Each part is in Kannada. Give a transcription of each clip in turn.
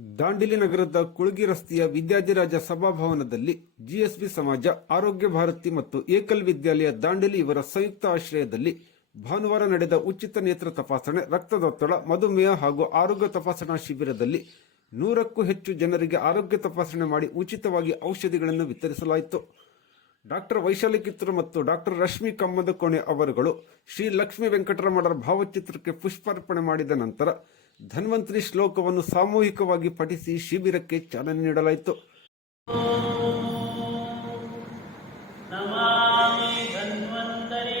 ದಾಂಡೇಲಿ ನಗರದ ಕುಳಗಿ ರಸ್ತೆಯ ವಿದ್ಯಾಧಿರಾಜ ಸಭಾಭವನದಲ್ಲಿ ಜಿಎಸ್ಬಿ ಸಮಾಜ, ಆರೋಗ್ಯ ಭಾರತಿ ಮತ್ತು ಏಕಲ್ ವಿದ್ಯಾಲಯ ದಾಂಡೇಲಿ ಇವರ ಸಂಯುಕ್ತ ಆಶ್ರಯದಲ್ಲಿ ಭಾನುವಾರ ನಡೆದ ಉಚಿತ ನೇತ್ರ ತಪಾಸಣೆ, ರಕ್ತದೊತ್ತಡ, ಮಧುಮೇಹ ಹಾಗೂ ಆರೋಗ್ಯ ತಪಾಸಣಾ ಶಿಬಿರದಲ್ಲಿ ನೂರಕ್ಕೂ ಹೆಚ್ಚು ಜನರಿಗೆ ಆರೋಗ್ಯ ತಪಾಸಣೆ ಮಾಡಿ ಉಚಿತವಾಗಿ ಔಷಧಿಗಳನ್ನು ವಿತರಿಸಲಾಯಿತು. ಡಾಕ್ಟರ್ ವೈಶಾಲಿ ಕಿತ್ತೂರು ಮತ್ತು ಡಾಕ್ಟರ್ ರಶ್ಮಿ ಕಮ್ಮದಕೋಣೆ ಅವರುಗಳು ಶ್ರೀ ಲಕ್ಷ್ಮೀ ವೆಂಕಟರಮಣರ ಭಾವಚಿತ್ರಕ್ಕೆ ಪುಷ್ಪಾರ್ಪಣೆ ಮಾಡಿದ ನಂತರ ಧನ್ವಂತರಿ ಶ್ಲೋಕವನ್ನು ಸಾಮೂಹಿಕವಾಗಿ ಪಠಿಸಿ ಶಿಬಿರಕ್ಕೆ ಚಾಲನೆ ನೀಡಲಾಯಿತು. ನಮಾಮಿ ಧನ್ವಂತರಿ.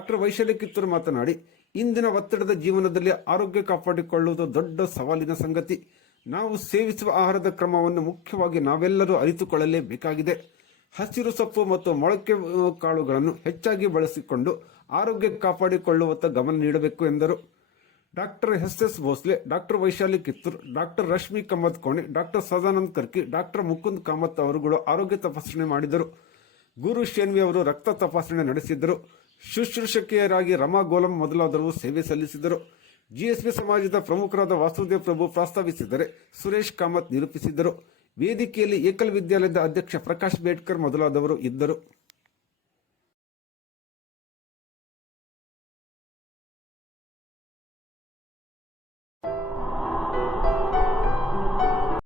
ಡಾಕ್ಟರ್ ವೈಶಾಲಿ ಕಿತ್ತೂರು ಮಾತನಾಡಿ, ಇಂದಿನ ಒತ್ತಡದ ಜೀವನದಲ್ಲಿ ಆರೋಗ್ಯ ಕಾಪಾಡಿಕೊಳ್ಳುವುದು ದೊಡ್ಡ ಸವಾಲಿನ ಸಂಗತಿ. ನಾವು ಸೇವಿಸುವ ಆಹಾರದ ಕ್ರಮವನ್ನು ಮುಖ್ಯವಾಗಿ ನಾವೆಲ್ಲರೂ ಅರಿತುಕೊಳ್ಳಲೇಬೇಕಾಗಿದೆ. ಹಸಿರು ಸೊಪ್ಪು ಮತ್ತು ಮೊಳಕೆ ಕಾಳುಗಳನ್ನು ಹೆಚ್ಚಾಗಿ ಬಳಸಿಕೊಂಡು ಆರೋಗ್ಯ ಕಾಪಾಡಿಕೊಳ್ಳುವತ್ತ ಗಮನ ನೀಡಬೇಕು ಎಂದರು. Doctor S S Bhosle, doctor Vaishali Kittur, doctor Rashmi Kamath ಕೋಣೆ ಡಾಕ್ಟರ್ ಸದಾನಂದ್ ಕರ್ಕಿ, ಡಾಕ್ಟರ್ ಮುಕುಂದ್ ಕಾಮತ್ ಅವರುಗಳು ಆರೋಗ್ಯ ತಪಾಸಣೆ ಮಾಡಿದರು. ಗುರು ಶೇನ್ವಿ ಅವರು ರಕ್ತ ತಪಾಸಣೆ ನಡೆಸಿದ್ದರು ಶುಶ್ರೂಷಕಿಯರಾಗಿ ರಮಾ ಗೋಲಂ ಮೊದಲಾದವರು ಸೇವೆ ಸಲ್ಲಿಸಿದರು. ಜಿಎಸ್ಬಿ ಸಮಾಜದ ಪ್ರಮುಖರಾದ ವಾಸುದೇವ್ ಪ್ರಭು ಪ್ರಸ್ತಾವಿಸಿದರೆ ಸುರೇಶ್ ಕಾಮತ್ ನಿರೂಪಿಸಿದರು ವೇದಿಕೆಯಲ್ಲಿ ಏಕಲ್ ವಿದ್ಯಾಲಯದ ಅಧ್ಯಕ್ಷ ಪ್ರಕಾಶ್ ಬೇಡ್ಕರ್ ಮೊದಲಾದವರು ಇದ್ದರು.